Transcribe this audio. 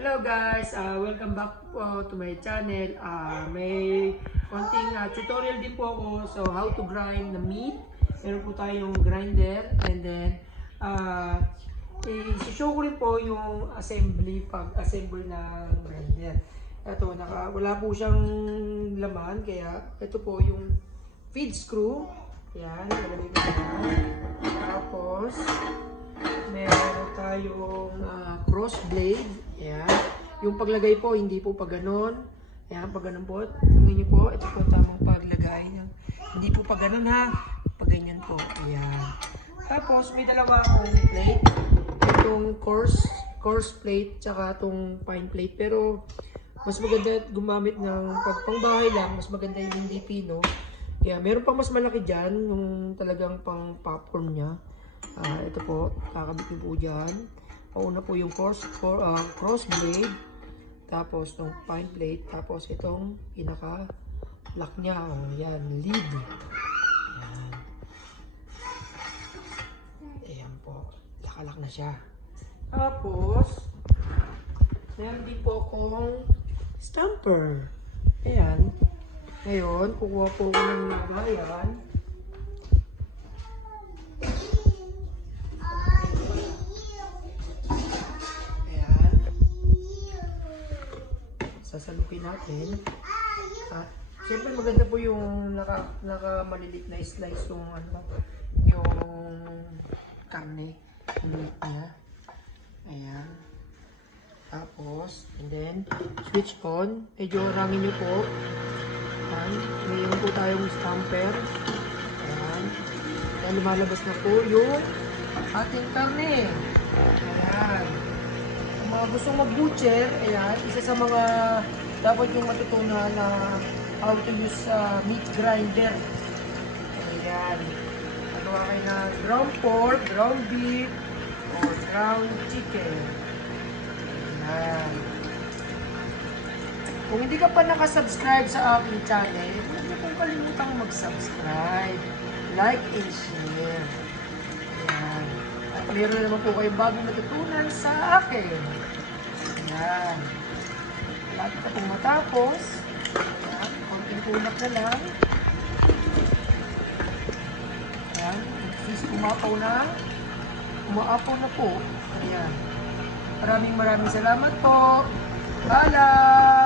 Hello guys, welcome back po to my channel. May konting tutorial din po ako. So how to grind the meat. Meron po tayong grinder and then i-show ko rin po yung pag-assemble ng grinder. Ito, wala po siyang laman kaya ito po yung feed screw. Yan, nalagay ko na. Tapos meron tayong cross blade. Ayan. Yung paglagay po, hindi po pag ganon. Ayan, pag ganon po. Tingnan nyo po, ito po tamang paglagay. Hindi po pag ganon ha. Pag ganyan po. Ayan. Tapos, may dalawa akong plate. Itong coarse plate, tsaka itong fine plate. Pero, mas maganda gumamit ng pangbahay lang. Mas maganda yung hindi pino. Kaya, meron pang mas malaki dyan. Yung talagang pang popcorn niya. Ito po, kakabit nyo po dyan. Pauna po yung cross blade, tapos itong fine plate, tapos itong pinaka-lock niya. Yan, lid. Ayan. Ayan po, nakalak na siya. Tapos, meron din po akong stamper. Ayan. Ngayon, kukuha po ko ng lagayan. Sasalupin natin. At siyempre maganda po yung naka-malilit na slice yung yung karne. Ayan. Tapos, and then switch on. Medyo rangin nyo po. Ayan. Mayroon po tayong stamper. Ayan. Ayan, lumalabas na po yung ating karne. Ayan. Mga gustong mag-butcher, ayan, isa sa mga dapat yung matutunan na how to use meat grinder. Ayan. Nagawa kayo na ground pork, ground beef, or ground chicken. Ayan. Kung hindi ka pa nakasubscribe sa aking channel, huwag niyo pong kalimutang mag-subscribe, like, and share. Ayan. At meron na naman po kayong bagong natutunan sa akin. Ayan. Lagi ka pong matapos. Ayan. Konting tulak na lang. Ayan. Please umaapaw na. Umaapaw na po. Ayan. Maraming salamat po. Paalam!